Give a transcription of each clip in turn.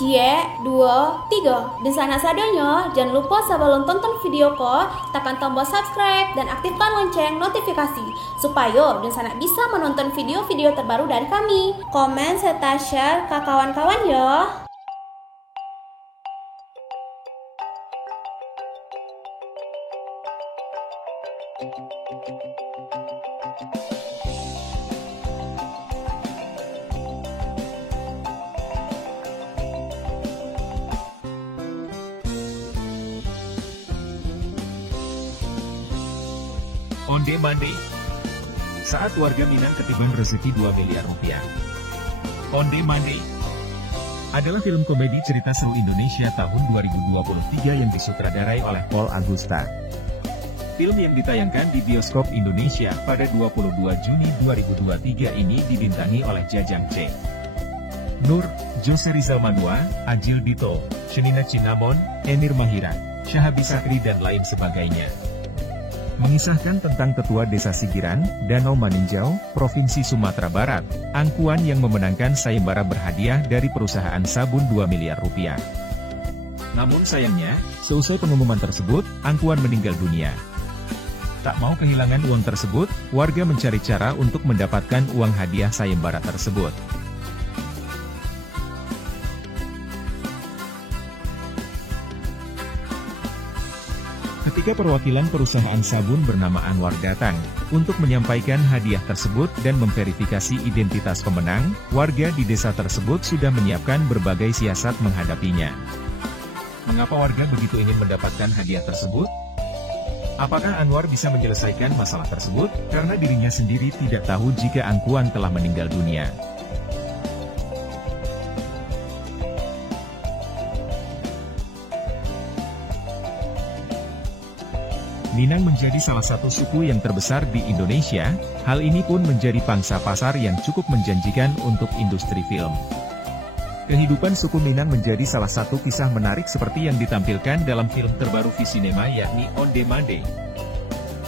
Cie, 2, 3. Dan sana sadanya, jangan lupa sebelum tonton video ko, tekan tombol subscribe dan aktifkan lonceng notifikasi supaya dan sana bisa menonton video-video terbaru dari kami. Komen serta share ke kawan-kawan ya. Onde-mande. Saat warga Minang ketiban rezeki 2 miliar rupiah. Onde-mande adalah film komedi cerita seru Indonesia tahun 2023 yang disutradarai oleh Paul Agusta. Film yang ditayangkan di bioskop Indonesia pada 22 Juni 2023 ini dibintangi oleh Jajang C, Nur, Jose Rizal Manua, Adjil Dito, Shenina Cinnamon, Emir Mahira, Syahabi Sakri dan lain sebagainya. Mengisahkan tentang Ketua Desa Sigiran, Danau Maninjau, Provinsi Sumatera Barat, angkuhan yang memenangkan sayembara berhadiah dari perusahaan sabun 2 miliar rupiah. Namun sayangnya, seusai pengumuman tersebut, angkuhan meninggal dunia. Tak mau kehilangan uang tersebut, warga mencari cara untuk mendapatkan uang hadiah sayembara tersebut. Ketika perwakilan perusahaan sabun bernama Anwar datang untuk menyampaikan hadiah tersebut dan memverifikasi identitas pemenang, warga di desa tersebut sudah menyiapkan berbagai siasat menghadapinya. Mengapa warga begitu ingin mendapatkan hadiah tersebut? Apakah Anwar bisa menyelesaikan masalah tersebut? Karena dirinya sendiri tidak tahu jika angkuhan telah meninggal dunia. Minang menjadi salah satu suku yang terbesar di Indonesia, hal ini pun menjadi pangsa pasar yang cukup menjanjikan untuk industri film. Kehidupan suku Minang menjadi salah satu kisah menarik seperti yang ditampilkan dalam film terbaru Visinema yakni Onde-mande.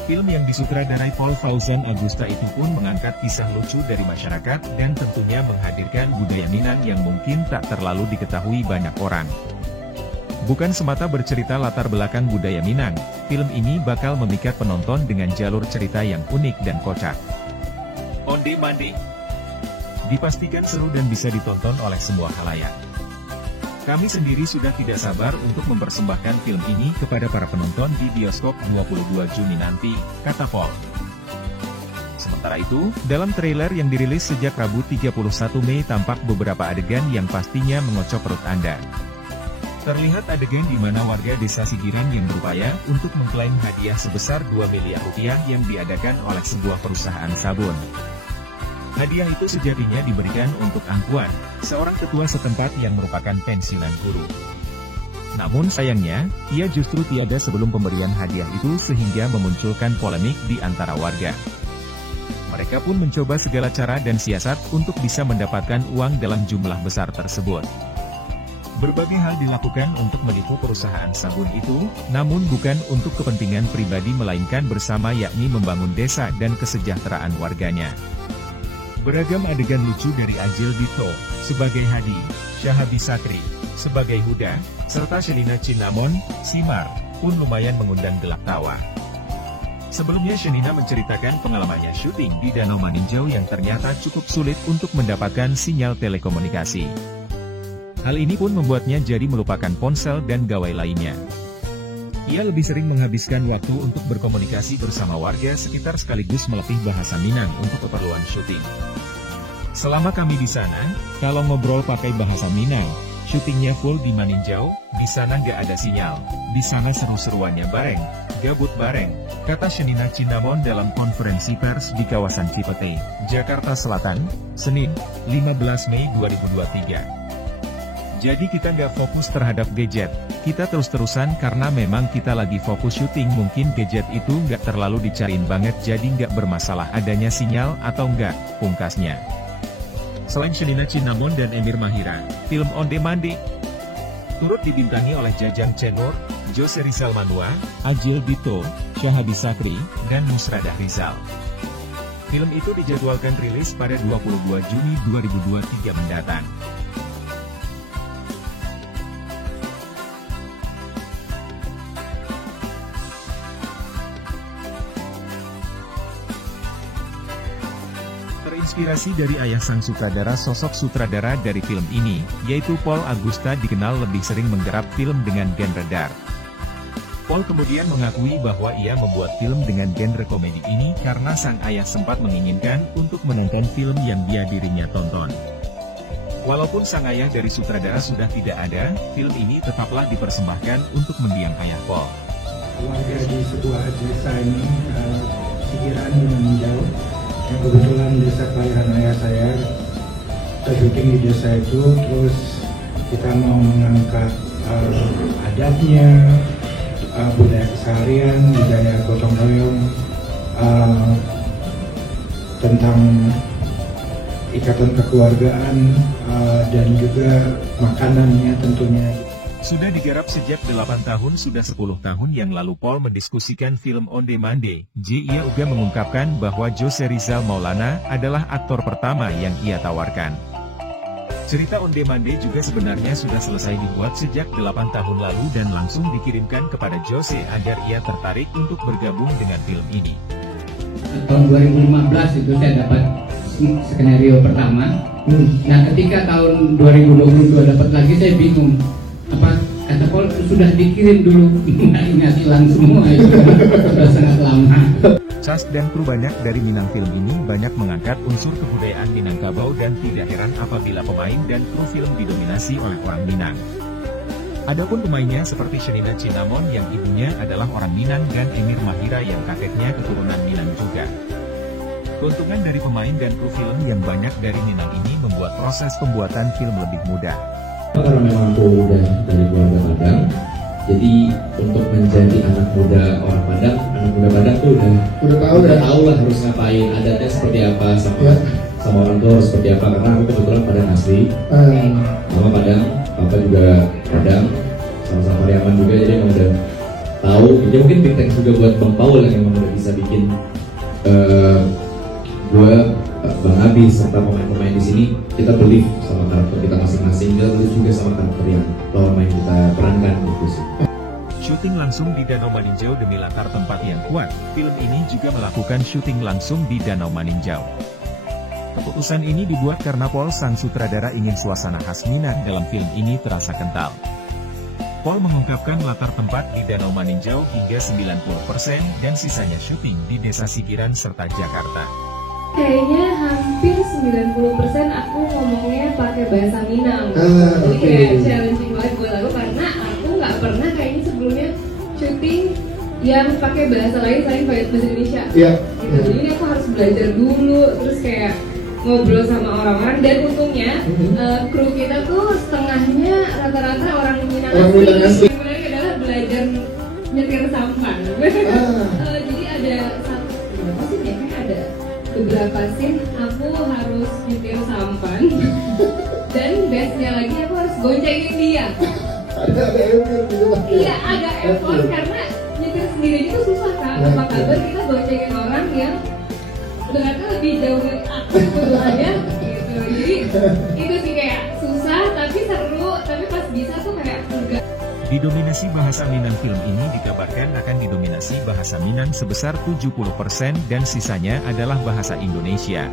Film yang disutradarai Paul Fauzan Agusta itu pun mengangkat kisah lucu dari masyarakat dan tentunya menghadirkan budaya Minang yang mungkin tak terlalu diketahui banyak orang. Bukan semata bercerita latar belakang budaya Minang, film ini bakal memikat penonton dengan jalur cerita yang unik dan kocak. Onde-mande dipastikan seru dan bisa ditonton oleh semua khalayak. Kami sendiri sudah tidak sabar untuk mempersembahkan film ini kepada para penonton di bioskop 22 Juni nanti, kata Paul. Sementara itu, dalam trailer yang dirilis sejak Rabu 31 Mei tampak beberapa adegan yang pastinya mengocok perut Anda. Terlihat adegan di mana warga desa Sigiran yang berupaya untuk mengklaim hadiah sebesar 2 miliar rupiah yang diadakan oleh sebuah perusahaan sabun. Hadiah itu sejatinya diberikan untuk angkuhan, seorang ketua setempat yang merupakan pensiunan guru. Namun sayangnya, ia justru tiada sebelum pemberian hadiah itu sehingga memunculkan polemik di antara warga. Mereka pun mencoba segala cara dan siasat untuk bisa mendapatkan uang dalam jumlah besar tersebut. Berbagai hal dilakukan untuk menipu perusahaan sabun itu, namun bukan untuk kepentingan pribadi melainkan bersama yakni membangun desa dan kesejahteraan warganya. Beragam adegan lucu dari Adjil Dito, sebagai Hadi, Syahabi Sakri, sebagai Huda, serta Shenina Cinnamon, Simar, pun lumayan mengundang gelak tawa. Sebelumnya Shenina menceritakan pengalamannya syuting di Danau Maninjau yang ternyata cukup sulit untuk mendapatkan sinyal telekomunikasi. Hal ini pun membuatnya jadi melupakan ponsel dan gawai lainnya. Ia lebih sering menghabiskan waktu untuk berkomunikasi bersama warga sekitar sekaligus melatih bahasa Minang untuk keperluan syuting. Selama kami di sana, kalau ngobrol pakai bahasa Minang, syutingnya full di Maninjau, di sana nggak ada sinyal, di sana seru-seruannya bareng, gabut bareng, kata Shenina Cinnamon dalam konferensi pers di kawasan Cipete, Jakarta Selatan, Senin, 15 Mei 2023. Jadi kita nggak fokus terhadap gadget, kita terus-terusan karena memang kita lagi fokus syuting mungkin gadget itu nggak terlalu dicariin banget jadi nggak bermasalah adanya sinyal atau nggak, pungkasnya. Selain Shenina Cinnamon dan Emir Mahira, film Onde-mande turut dibintangi oleh Jajang C, Nur, Jose Rizal Manua, Adjil Dito, Syahabi Sakri, dan Nusradah Rizal. Film itu dijadwalkan rilis pada 22 Juni 2023 mendatang. Terinspirasi dari ayah sang sutradara, sosok sutradara dari film ini, yaitu Paul Agusta, dikenal lebih sering menggarap film dengan genre dark. Paul kemudian mengakui bahwa ia membuat film dengan genre komedi ini karena sang ayah sempat menginginkan untuk menonton film yang dirinya tonton. Walaupun sang ayah dari sutradara sudah tidak ada, film ini tetaplah dipersembahkan untuk mendiang ayah Paul. Warga di sebuah desa ini, Sigiran Meninjau, yang kebetulan desa kelahiran ayah saya. Kita syuting di desa itu, terus kita mau mengangkat adatnya, budaya keseharian, budaya gotong royong, tentang ikatan kekeluargaan, dan juga makanannya tentunya. Sudah digarap sejak 8 tahun, sudah 10 tahun yang lalu Paul mendiskusikan film On Demand. Ia juga mengungkapkan bahwa Jose Rizal Maulana adalah aktor pertama yang ia tawarkan. Cerita On Demand juga sebenarnya sudah selesai dibuat sejak 8 tahun lalu dan langsung dikirimkan kepada Jose agar ia tertarik untuk bergabung dengan film ini. Tahun 2015 itu saya dapat skenario pertama. Nah, ketika tahun 2022 dapat lagi, saya bingung. Apa kata Paul, sudah dikirim dulu, nggak hilang semua itu sudah sangat lama. Cast dan kru banyak dari Minang film ini banyak mengangkat unsur kebudayaan Minangkabau dan tidak heran apabila pemain dan kru film didominasi oleh orang Minang. Adapun pemainnya seperti Shenina Cinnamon yang ibunya adalah orang Minang dan Emir Mahira yang kakeknya keturunan Minang juga. Keuntungan dari pemain dan kru film yang banyak dari Minang ini membuat proses pembuatan film lebih mudah. Karena memang aku udah dari keluarga Padang, jadi untuk menjadi anak muda orang Padang, anak muda Padang tuh udah tahu lah harus ngapain, adatnya seperti apa, sama orang tua harus seperti apa. Karena aku kebetulan Padang asli, mama Padang, papa juga Padang, sama-sama Pariaman juga, jadi emang udah tahu. Jadi mungkin big thanks juga buat Bang Paul yang emang udah bisa bikin gue, Bang Abi serta pemain-pemain di sini, kita believe sama karakter kita masing-masing, kita believe juga sama karakter yang lawan main kita perankan gitu sih. Syuting langsung di Danau Maninjau demi latar tempat yang kuat. Film ini juga melakukan syuting langsung di Danau Maninjau. Keputusan ini dibuat karena Paul sang sutradara ingin suasana khas Minang dalam film ini terasa kental. Paul mengungkapkan latar tempat di Danau Maninjau hingga 90% dan sisanya syuting di Desa Sigiran serta Jakarta. Kayaknya hampir 90% aku ngomongnya pakai bahasa Minang. Jadi kayak challenging banget buat aku karena aku nggak pernah kayaknya sebelumnya syuting yang pakai bahasa lain selain bahasa Indonesia. Gitu. Jadi ini aku harus belajar dulu, terus kayak ngobrol sama orang-orang, dan untungnya kru kita tuh setengahnya rata-rata orang Minang asli. Yang menarik adalah belajar nyetir sampan. Jadi ada satu, berapa sih ya? Kayak ada beberapa scene aku harus nyetir sampan dan bestnya lagi aku harus goncengin dia. Ada effort gitu. Iya, ada effort karena nyetir sendiri itu susah kan. Apa kabar kita goncengin orang yang ternyata lebih jauh dari aku keduanya gitu. Jadi itu sih kayak susah tapi seru, tapi pas bisa tuh kayak enggak. Didominasi bahasa Minang, film ini dikabarkan akan didominasi bahasa Minang sebesar 70% dan sisanya adalah bahasa Indonesia.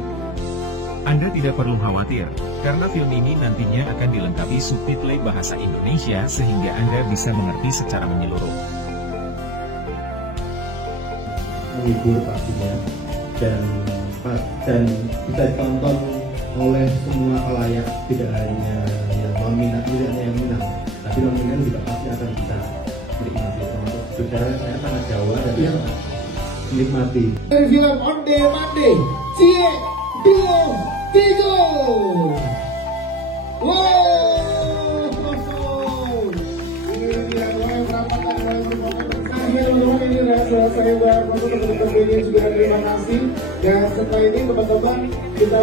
Anda tidak perlu khawatir, karena film ini nantinya akan dilengkapi subtitle bahasa Indonesia sehingga Anda bisa mengerti secara menyeluruh. Menghibur pastinya, dan bisa ditonton oleh semua khalayak, tidak hanya yang non-Minang, tidak hanya yang Minang, tapi non-Minang juga pasti akan bisa menikmati. Termasuk saudara saya sangat Jawa dan dia menikmati. Film On Demand, Cie, 2, 3. Wow, ini dia berapa tanggal teman-teman, ini selesai banget untuk video juga. Terima kasih, dan setelah ini teman-teman kita